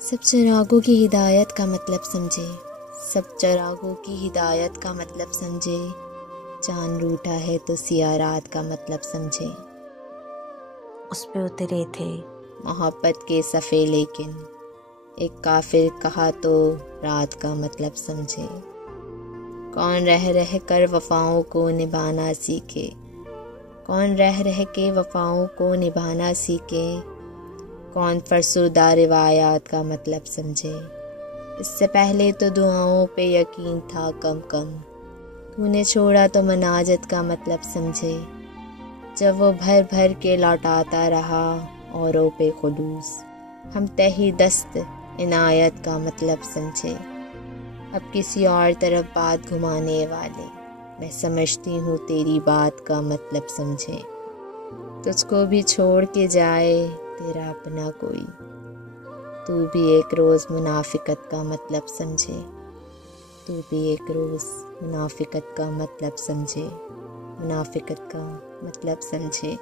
سب چراغوں کی ہدایت کا مطلب سمجھے، سب چراغوں کی ہدایت کا مطلب سمجھے، چاند روٹھا ہے تو سیاہ رات کا مطلب سمجھے۔ اس پہ اترے تھے محبت کے صفے لیکن ایک کافر کہا تو رات کا مطلب سمجھے۔ کون رہ رہ کر وفاؤں کو نبھانا سیکھے، کون رہ رہ کے وفاؤں کو نبھانا سیکھے، کون فرسودہ روایات کا مطلب سمجھے۔ اس سے پہلے تو دعاؤں پہ یقین تھا کم کم، تو نے چھوڑا تو مناجت کا مطلب سمجھے۔ جب وہ بھر بھر کے لوٹاتا رہا اوروں پہ خلوص، ہم تہی دست عنایت کا مطلب سمجھے۔ اب کسی اور طرف بات گھمانے والے، میں سمجھتی ہوں تیری بات کا مطلب سمجھے۔ تجھ کو بھی چھوڑ کے جائے تیرا اپنا کوئی، تو بھی ایک روز منافقت کا مطلب سمجھے، تو بھی ایک روز منافقت کا مطلب سمجھے، منافقت کا مطلب سمجھے۔